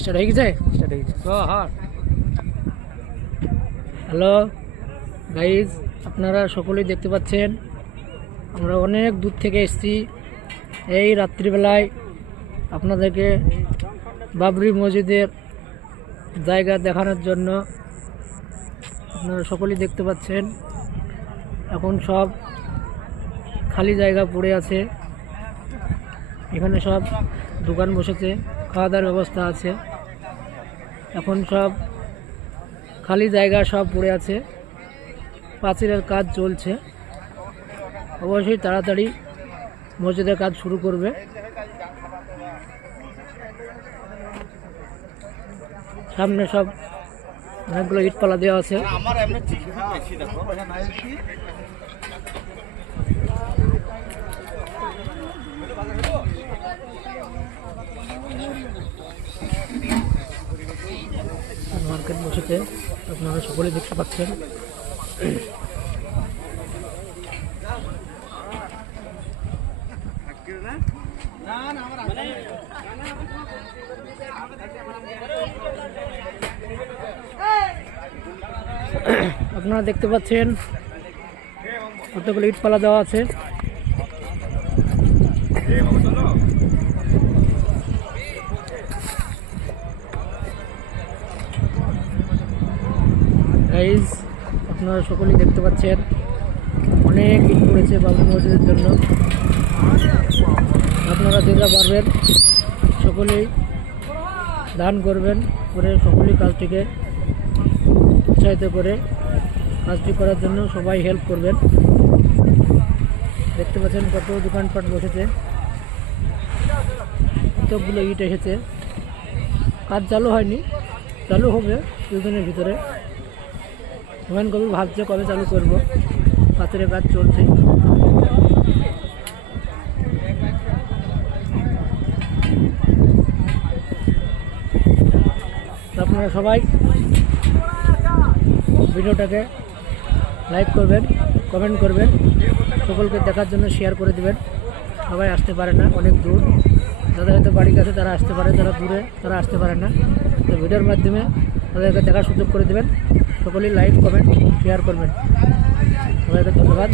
Start হয়ে গেছে। Hello guys, আপনারা সকলেই দেখতে পাচ্ছেন আমরা অনেক দূর থেকে এসেছি এই রাত্রিবেলায় আপনাদেরকে বাবরি মসজিদের জায়গা দেখানোর জন্য। আপনারা সকলেই দেখতে পাচ্ছেন এখন সব খালি জায়গা পড়ে আছে, এখানে সব দোকান বসেছে, খাওয়া দাওয়ার ব্যবস্থা আছে। এখন সব খালি জায়গা সব পড়ে আছে, পাঁচিলের কাজ চলছে। অবশ্যই তাড়াতাড়ি মসজিদের কাজ শুরু করবে। সামনে সব অনেকগুলো ইটপালা দেওয়া আছে। মার্কেট বসেছে, আপনারা সকলে দেখতে পাচ্ছেন। আপনারা দেখতে পাচ্ছেন কতগুলো ইটপালা দেওয়া আছে। গাইজ, আপনারা সকলেই দেখতে পাচ্ছেন অনেক ইট পড়েছে বাবরি মসজিদের জন্য। আপনারা যেটা পারবেন সকলেই দান করবেন, করে সকলেই কাজটিকে উৎসাহিত করে কাজটি করার জন্য সবাই হেল্প করবেন। দেখতে পাচ্ছেন কত দোকানপাট বসেছে, কতগুলো ইট এসেছে। কাজ চালু হয়নি, চালু হবে কিছুদিনের ভিতরে। হুমায়ুন কবির ভাবছে কবে চালু করব, পাথরের কাজ চলছে। আপনারা সবাই ভিডিওটাকে লাইক করবেন, কমেন্ট করবেন, সকলকে দেখার জন্য শেয়ার করে দেবেন। সবাই আসতে পারে না, অনেক দূর। যাদের হয়তো বাড়ি কাছে তারা আসতে পারে, যারা দূরে তারা আসতে পারে না। তো ভিডিওর মাধ্যমে তাদেরকে দেখার সুযোগ করে দেবেন। সকলেই লাইক কমেন্ট শেয়ার করবেন। সবাইকে ধন্যবাদ।